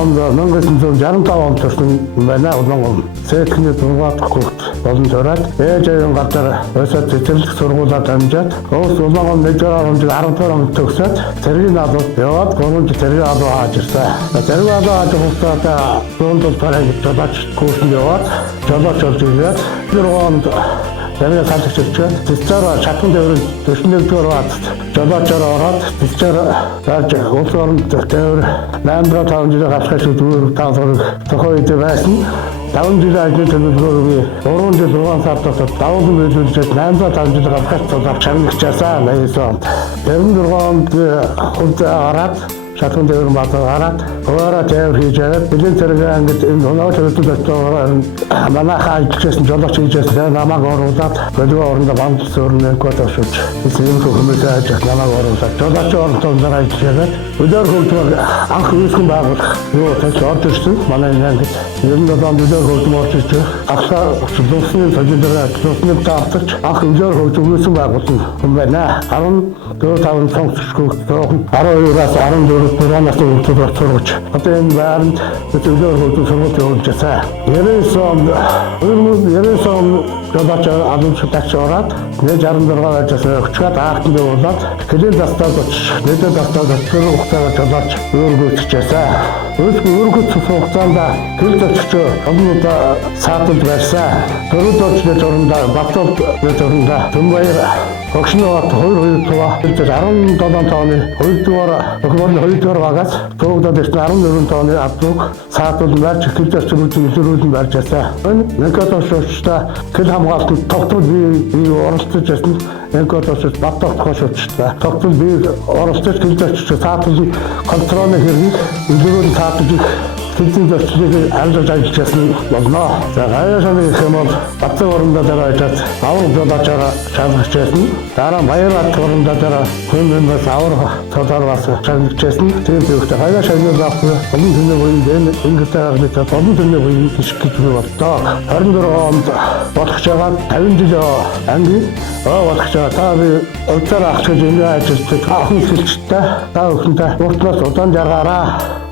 онд 1965 онд төрсөн байна. Улаан Сэтгний дугаар хурд болон төрөөд ээжийн газар өсөд цэцэрлэг сургуулаад амжаад уус улаан нэгдүгээр онд 12 онд төгсөөд цэргийн албад яваад 3 жил цэргийн албаа хааж ирсэн. Цэргийн албаа хааж хугацаатай зүүн талаар жолооч курсд яваад жолооч болж ирээд 1 онд Тэргээ салж ирчээд цэцээр шатхан дэврэн 41-р баатад жолоочоор ороод цэцээр зааж улс оронд дэвэр 8-5 жил гашгаш дүүр таалгыг тохойд байсан. 5 жил ажил төлөвлөгөөг би 3 жил 6 сартаас давсан байлуулж 8-5 жил гашгаш тулах чангачаасаа 84 онд. 94 онд хурд гараад шатхан дэвэр баатад гараад өөрөөр тээвэр хийж аваад бэлэн зэрэг ангид энэ оноо төлөвлөлт очоод манайхаа ажилласан жолооч хийжсэн намайг оруулаад төлөвөө орондоо бамдс өрнө код авшиж эсрэг хүмүүс ажиллаж намайг оруулаад жолооч орноор ажиллаад өдөр хөлтөөр анх үүсгэн байгуулах юу гэж орж ирсэн манай ангид 97 онд өдөр хөлтөөр орж ирсэн ахсаа зөвхөн солидраа зөвхөн таавч анх өдөр хөлтөөр үүсгэн байгуулсан юм байна 14 сонгогчгүй 12-аас 14 Коронавирус үүсгэж сургаж. Одоо энэ байранд өдөр хөлтөөр сургууль явуулжээ. 99 он жолооч алуучлагч ороод 166 ажлаа өчгөөд аахтанд явуулаад хэлийн застаад очиж нэдэд застаад очиж хугацаагаар жолооч өөргөцчихсэн. Өөргөцөх хугацаанд хэл зоччоо өмнөд саатанд байсан. Төрөд очиж орнда Батболд өрөндө Төмбаяр Огшноод 2 туга 17 тооны 2 дугаар охин 2 дугаар багаас төгөөд ирсэн 14 тооны авдаг саатууд марч хэлж зөвлөлөн барьж байсан. Энэ нэгдүгээр хэл хамгаалтанд тогтмол бий оролцож байсан. Нэгдүгээр баттах тохиолдолтой. Тогтмол бий оролцож хэлж саатууд контролны хэргийг илүүрийн саатуудыг хэлний зөрчилийг арилж ажилласан болно. За гайхалтай гэх юм бол Батцаг орондоо дараажаад авар жолоочоор шалгажсэн. Дараа Баярбат орондоо дараа хүмүүнээс авар цолоор бас шалгажсэн. Тэгээд зөвхөн хаяа шалгаж авсан. Олон хүний үеийн ингээд ажиллаж олон хүний үеийн гიშг гэж боллоо. 24 онд болох жагаад 50 жил ангийн болох жагаад та би өдөр ах гэж ингэ ажиллаж ахын хэлчтэй та өхөнтэй уртлаас удаан жаргаараа